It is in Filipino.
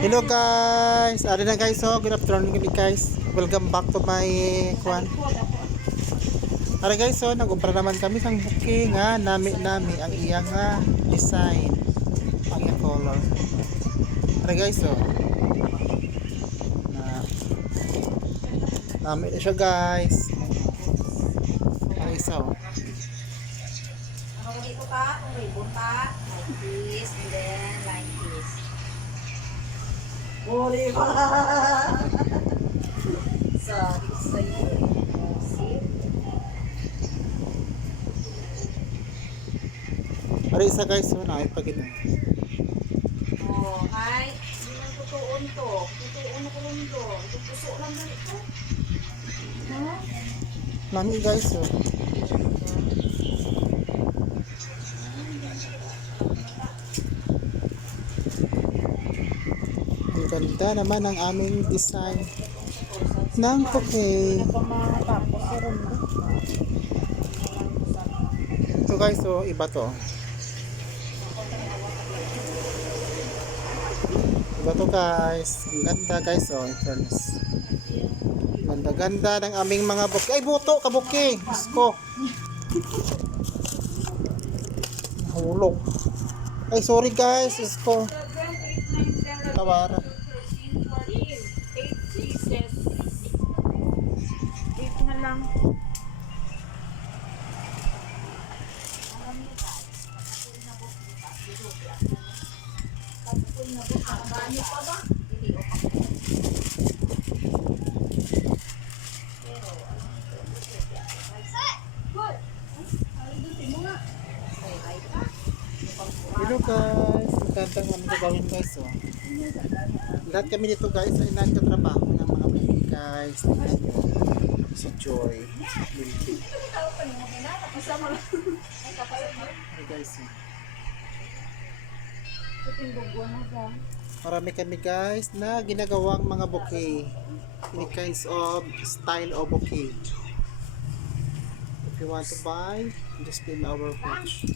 Hello guys, ari na guys, so good afternoon guys. Welcome back to my kwan. Ari guys, so nag-umpra naman kami sang booking nga nami ang iyang nga design, ang iyang color. Ari guys, so nami na siya guys. Ari so. Ako dito ka, kung may bunta, like this, and then like this. Boli ba? So, this is you. See? Ari isa guys, so nakipagin. Oh, hi. Hindi man tutuon to. Tutuon ako lang to. Tutuso lang na ito. Ha? Nami guys, so. Ang ganda naman ang aming design ng bouquet. Ito guys, so iba to. Iba to guys. Ang ganda guys, oh, in fairness. Ganda-ganda ng aming mga bouquet. Ay, buto ka bouquet. Gusto. Nahulog. Ay, sorry guys. Gusto. Tawara. 8 pieces. 8 na lang. Hello guys. Magandang ano gagawin guys, oh. Lahat kami dito guys ay nagtatrabaho ng mga baby guys. Tingnan nyo. Si Joy. Linky. Hey guys, oh. Marami kami guys na ginagawang mga bouquet. Any kinds of style of bouquet. If you want to buy, just pin our page.